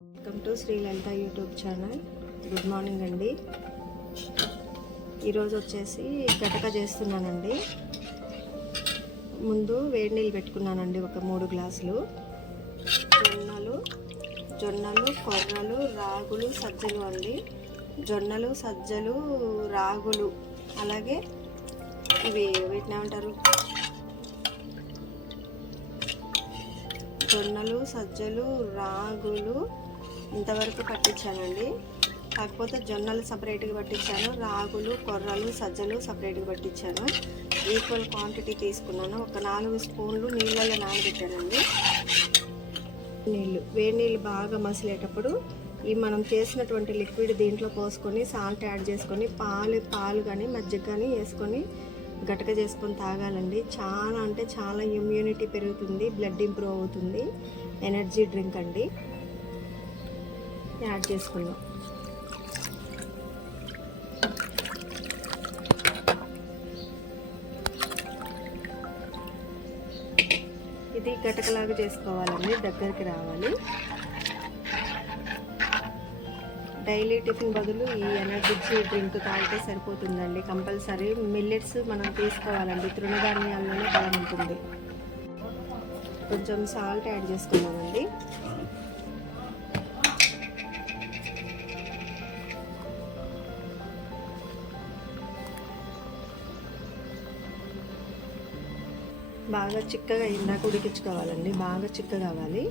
Welcome to Sri Lalitha YouTube channel. Good morning అండి. ఈరోజు వచ్చేసి గటక చేస్తున్నానండి. ముందు వేడి నీళ్ళు పెట్టుకున్నానండి ఒక మూడు గ్లాసులు. జొన్నలు జొన్నలు కొర్రలు రాగులు సజ్జలు అండి. జొన్నలు సజ్జలు రాగులు. అలాగే ఇవి వీటిని ఏమంటారు? జొన్నలు సజ్జలు రాగులు ఇంతవరకు పట్టించానండి కాకపోతే జొన్నలు సపరేట్గా పట్టించాను. రాగులు కొర్రలు సజ్జలు సపరేట్గా పట్టించాను. ఈక్వల్ క్వాంటిటీ తీసుకున్నాను. ఒక నాలుగు స్పూన్లు నీళ్ళలో నానబెట్టానండి. నీళ్ళు వేడి నీళ్ళు బాగా మసిలేటప్పుడు ఈ మనం చేసినటువంటి లిక్విడ్ దీంట్లో పోసుకొని సాల్ట్ యాడ్ చేసుకొని పాలు పాలు కానీ మజ్జిగ కానీ వేసుకొని గటక చేసుకొని తాగాలండి. చాలా అంటే చాలా ఇమ్యూనిటీ పెరుగుతుంది బ్లడ్ ఇంప్రూవ్ అవుతుంది ఎనర్జీ డ్రింక్ అండి. యాడ్ చేసుకుందాం. ఇది గటకలాగా చేసుకోవాలండి దగ్గరికి రావాలి. డైలీ టిఫిన్ బదులు ఈ ఎనర్జీ డ్రింక్ తాగితే సరిపోతుందండి కంపల్సరీ. మిల్లెట్స్ మనం తీసుకోవాలండి తృణధాన్యాల్లోనే బలం ఉంటుంది. కొంచెం సాల్ట్ యాడ్ చేసుకున్నామండి బాగా చిక్కగా ఇందాక ఉడికించుకోవాలండి. బాగా చిక్క కావాలి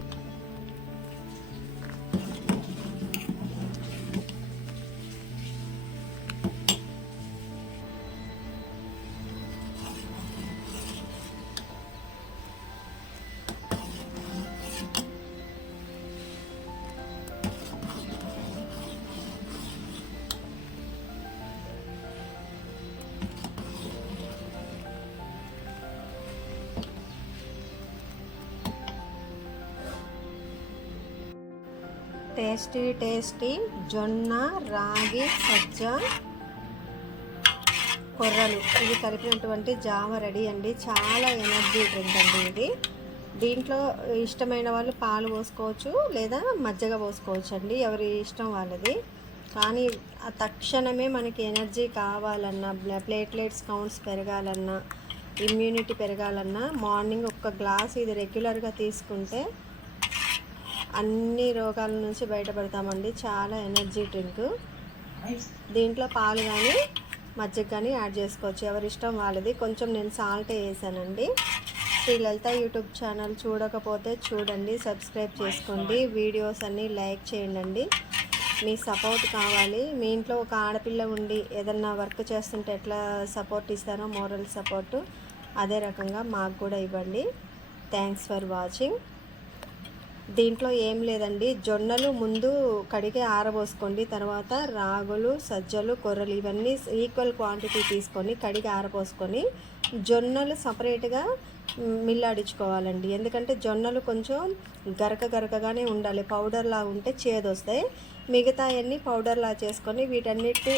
టేస్టీ టేస్టీ జొన్న రాగి సజ్జ కొర్రలు. ఇవి కలిపినటువంటి జామ రెడీ అండి. చాలా ఎనర్జీ డ్రింక్ అండి ఇది. దీంట్లో ఇష్టమైన వాళ్ళు పాలు పోసుకోవచ్చు లేదా మజ్జిగ పోసుకోవచ్చు అండి. ఎవరి ఇష్టం వాళ్ళది. కానీ ఆ తక్షణమే మనకి ఎనర్జీ కావాలన్నా ప్లేట్లెట్స్ కౌంట్స్ పెరగాలన్నా ఇమ్యూనిటీ పెరగాలన్నా మార్నింగ్ ఒక్క గ్లాస్ ఇది రెగ్యులర్గా తీసుకుంటే అన్ని రోగాల నుంచి బయటపడతామండి. చాలా ఎనర్జీ డ్రింక్. దీంట్లో పాలు కానీ మజ్జిగ కానీ యాడ్ చేసుకోవచ్చు. ఎవరి ఇష్టం వాళ్ళది. కొంచెం నేను సాల్ట్ వేసానండి. శ్రీ లలిత యూట్యూబ్ ఛానల్ చూడకపోతే చూడండి సబ్స్క్రైబ్ చేసుకోండి. వీడియోస్ అన్నీ లైక్ చేయండి మీ సపోర్ట్ కావాలి. మీ ఇంట్లో ఒక ఆడపిల్ల ఉండి ఏదన్నా వర్క్ చేస్తుంటే ఎట్లా సపోర్ట్ ఇస్తారో మోరల్ సపోర్టు అదే రకంగా మాకు కూడా ఇవ్వండి. Thanks for watching. దీంట్లో ఏం లేదండి. జొన్నలు ముందు కడిగి ఆరబోసుకోండి. తర్వాత రాగులు సజ్జలు కొర్రలు ఇవన్నీ ఈక్వల్ క్వాంటిటీ తీసుకొని కడిగి ఆరబోసుకొని జొన్నలు సపరేట్గా మిల్లాడించుకోవాలండి ఎందుకంటే జొన్నలు కొంచెం గరక గరకగానే ఉండాలి. పౌడర్లా ఉంటే చేదొస్తాయి. మిగతా అన్ని పౌడర్లా చేసుకొని వీటన్నిటి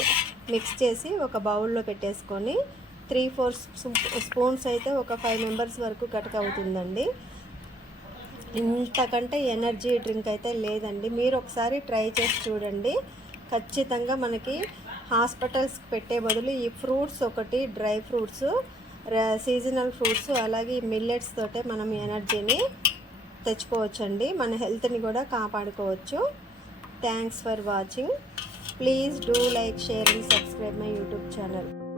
మిక్స్ చేసి ఒక బౌల్లో పెట్టేసుకొని త్రీ ఫోర్ స్పూన్స్ అయితే ఒక ఫైవ్ మెంబర్స్ వరకు కట్ అవుతుందండి. ఇంతకంటే ఎనర్జీ డ్రింక్ అయితే లేదండి. మీరు ఒకసారి ట్రై చేసి చూడండి. ఖచ్చితంగా మనకి హాస్పిటల్స్కి పెట్టే బదులు ఈ ఫ్రూట్స్ ఒకటి డ్రై ఫ్రూట్స్ సీజనల్ ఫ్రూట్స్ అలాగే ఈ మిల్లెట్స్ తోటే మనం ఎనర్జీని తెచ్చుకోవచ్చండి. మన హెల్త్ని కూడా కాపాడుకోవచ్చు. Thanks for watching. Please do like share and subscribe my YouTube channel.